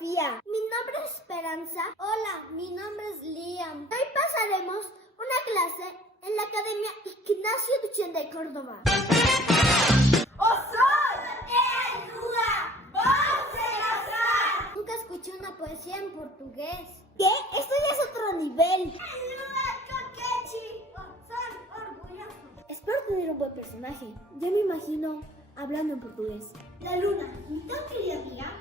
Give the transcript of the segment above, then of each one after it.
geografía. Mi nombre es Esperanza. Hola, mi nombre es Liam. Hoy pasaremos una clase en la Academia Ignacio Duchén de Córdoba. Nunca escuché una poesía en portugués. ¿Qué? Esto ya es otro nivel. Espero tener un buen personaje. Ya me imagino hablando en portugués. La luna, mi tan querida amiga,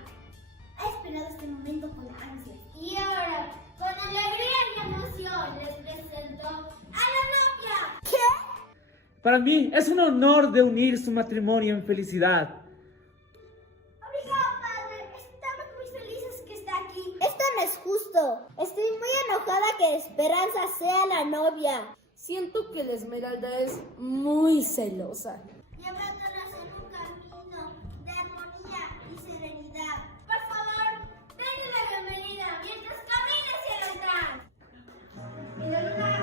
ha esperado este momento con ansias. Y ahora, con alegría y emoción, les presento a la novia. ¿Qué? Para mí es un honor de unir su matrimonio en felicidad. Obrigado, padre. Estamos muy felices que esté aquí. Esto no es justo. Estoy muy enojada que Esperanza sea la novia. Siento que la Esmeralda es muy celosa. Llevándonos en un camino de armonía y serenidad. Por favor, denle la bienvenida mientras camine hacia el altar. Y la luna.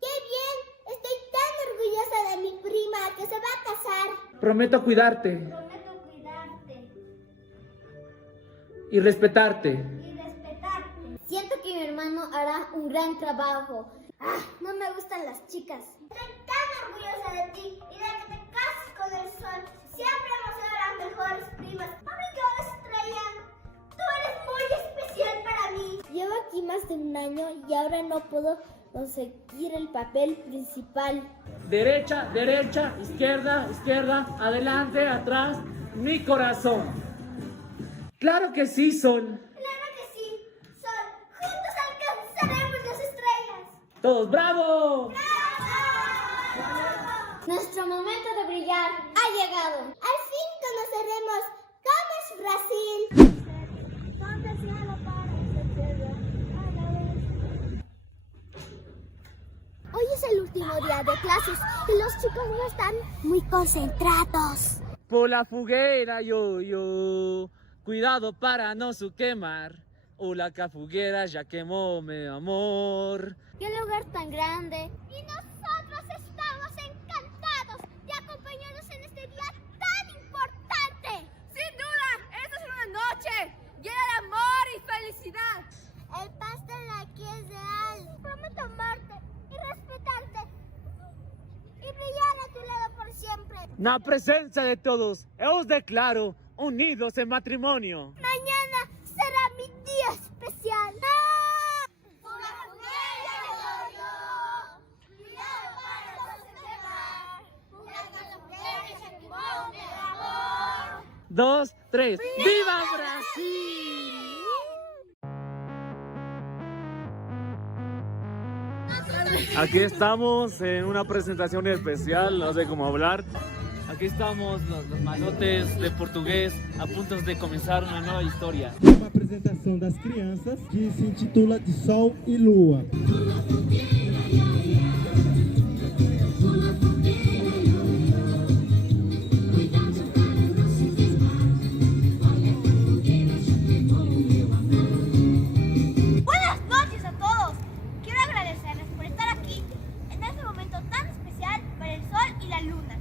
¡Qué bien! Estoy tan orgullosa de mi prima que se va a casar. Prometo cuidarte Prometo cuidarte y respetarte. y respetarte. Siento que mi hermano hará un gran trabajo. No me gustan las chicas. Estoy tan orgullosa de ti y de que te cases con el sol. Siempre hemos sido las mejores primas. Amiga Estrella, tú eres muy especial para mí. Llevo aquí más de un año y ahora no puedo conseguir el papel principal. Derecha, derecha, izquierda, izquierda, adelante, atrás, mi corazón. Claro que sí, Sol. Claro que sí, Sol. Juntos alcanzaremos las estrellas. Todos, ¡bravo! Nuestro momento de brillar ha llegado. Al fin conoceremos cómo es Brasil. Hoy es el último día de clases y los chicos no están muy concentrados. Por la fogueira, yo. Cuidado para no se quemar. O la cafuguera ya quemó mi amor. ¡Qué lugar tan grande! Y nosotros estamos encantados de acompañarnos en este día tan importante. Sin duda, esta es una noche llena de amor y felicidad. El pastel aquí es real. Prometo amarte y respetarte y brillar a tu lado por siempre. Na presencia de todos, os declaro unidos en matrimonio. Mañana será mi día especial. Una fogueira de oro, cuidado para no se quemar. Una fogueira se quemó de amor. 2, 3. ¡Viva Brasil! Aquí estamos en una presentación especial, no sé cómo hablar. Aquí estamos los malotes de português a punto de começar uma nova história. Uma apresentação das crianças que se intitula De Sol e Lua. Buenas noches a todos. Quiero agradecerles por estar aquí en este momento tan especial para el sol y la luna.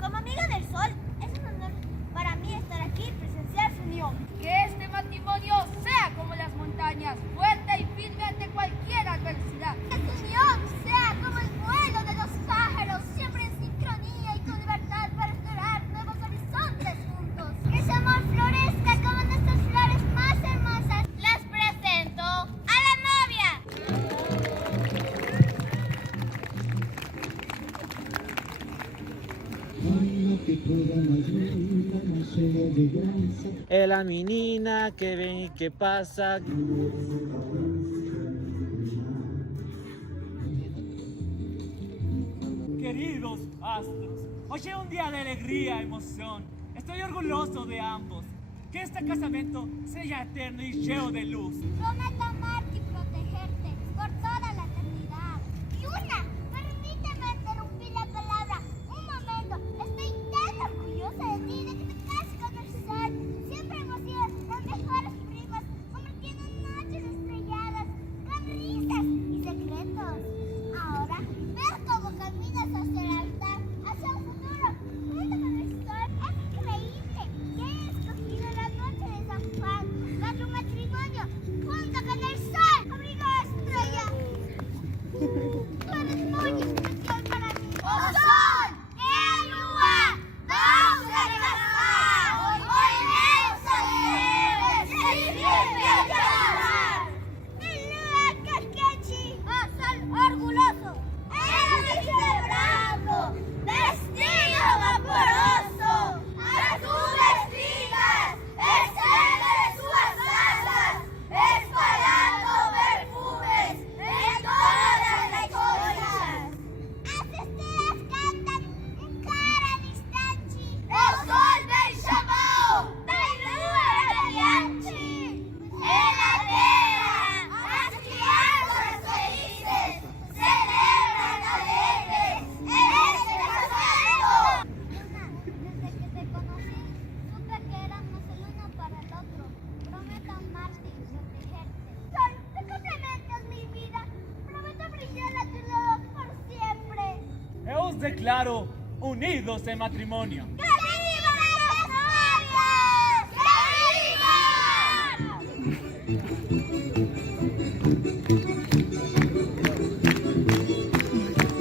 Como amiga del sol, es un honor para mí estar aquí y presenciar su unión. Que este matrimonio sea como las montañas, fuerte y firme ante cualquier adversidad. Que su unión sea como el vuelo de los pájaros, siempre en sincronía y con libertad para explorar nuevos horizontes juntos. Que su amor florezca como nuestras flores más hermosas. Les presento a la novia. É la menina que vem e que passa. Queridos astros, hoy es un día de alegría y emoción. Estoy orgulloso de ambos. Que este casamiento sea eterno y lleno de luz. Prometo amarte y protegerte por toda la eternidad. Y una, permíteme interrumpir la palabra. Un momento, estoy tan orgullosa de ti, de que te cases con el sol. Siempre hemos sido las mejores primas, compartiendo noches estrelladas, con risas y secretos. Ahora, veo cómo caminas hacia el altar. eres muy especial para mí. ¡Osol! ¡Elua! ¡Vamos a casar! ¡Hoy ¡Elua Casquechi! ¡Osol orgulloso! ¡Elua bravo! ¡Destino vaporoso! ¡Azules vigas! ¡Excelentes sus asas! ¡Espalando perfumes en todas las cosas! ¡As estrelas cantan en cara distante! ¡O sol del chamao! ¡Da lua radiante! ¡En la terra! ¡As crianças felizes! ¡Celebran alegres! ¡En este casamento! Luna, desde que te conocí, supe que éramos el uno para el otro. Prometo amarte y protegerte. Sol, te complementas mi vida. Prometo brillar a tu lado por siempre. Eu os declaro unidos en matrimonio. ¡Que vivan las novias! ¡Que vivan!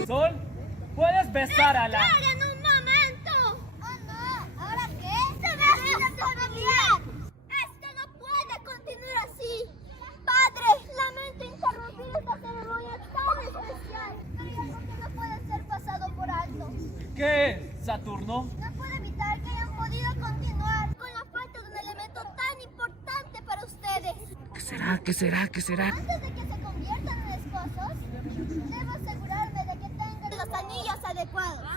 Sol, puedes besar a la... ¡Esperen un momento! ¡Oh no! ¿Ahora qué? ¡Se me hace una familiar! ¡Esto no puede continuar así! ¡Padre! Lamento interrumpir esta ceremonia tan especial. Pero hay algo que no puede ser pasado por alto. ¿Qué es, Saturno? No puedo evitar que hayan podido continuar con la falta de un elemento tan importante para ustedes. ¿Qué será? ¿Qué será? ¿Qué será? Antes de que se conviertan en esposos, debo asegurarme de que tengan los anillos adecuados.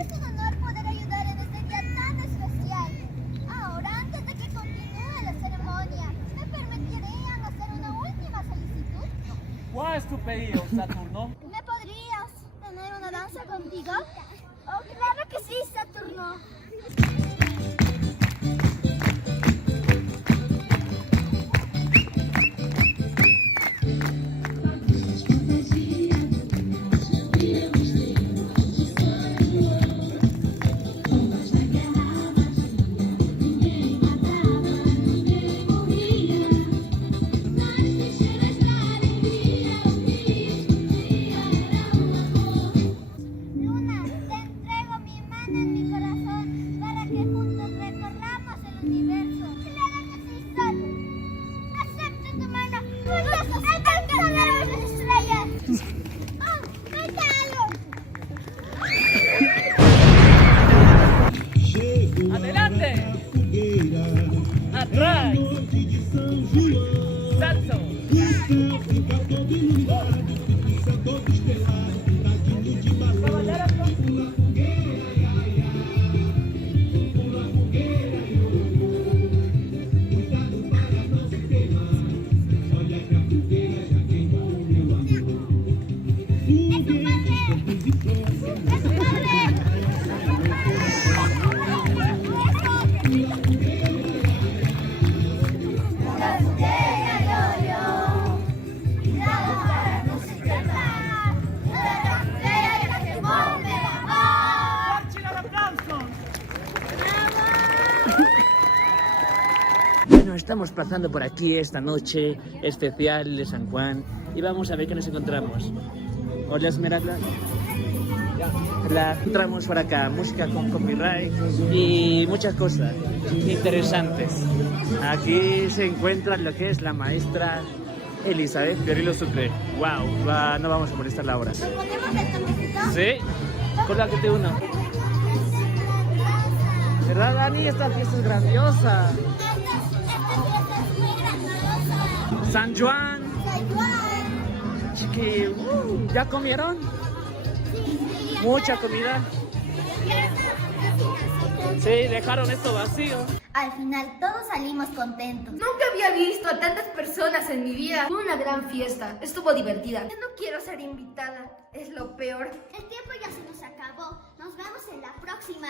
Es un honor poder ayudar en este día tan especial. Ahora, antes de que continúe la ceremonia, ¿me permitirían hacer una última solicitud? ¿Cuál es tu pedido, Saturno? ¿Me podrías tener una danza contigo? Oh, claro que sí, Saturno. Luna, te entrego mi mano en mi corazón para que juntos recorramos el universo. Claro que sí, Sol. Acepto tu mano. Juntos alcanzaremos las estrellas. ¡Oh, déjalo! ¡Adelante! ¡Atrás! ¡Salto! Bueno, estamos pasando por aquí esta noche especial de San Juan y vamos a ver qué nos encontramos. Hola, Esmeralda. La encontramos por acá, música con copyright y muchas cosas interesantes. Aquí se encuentra lo que es la maestra Elizabeth Piorilo Sucre. Wow, no vamos a molestarla ahora. ¿Nos ponemos el toquecito? Sí, colócate uno. ¿Verdad, Dani? Esta fiesta es grandiosa. Esta fiesta es muy grandiosa. San Juan. San Juan. Chiqui, ¿ya comieron? Sí, Mucha comida. Sí, dejaron esto vacío. Al final todos salimos contentos. Nunca había visto a tantas personas en mi vida. Fue una gran fiesta. Estuvo divertida. Yo no quiero ser invitada. Es lo peor. El tiempo ya se nos acabó. Nos vemos en la próxima.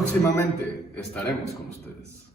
Próximamente estaremos con ustedes.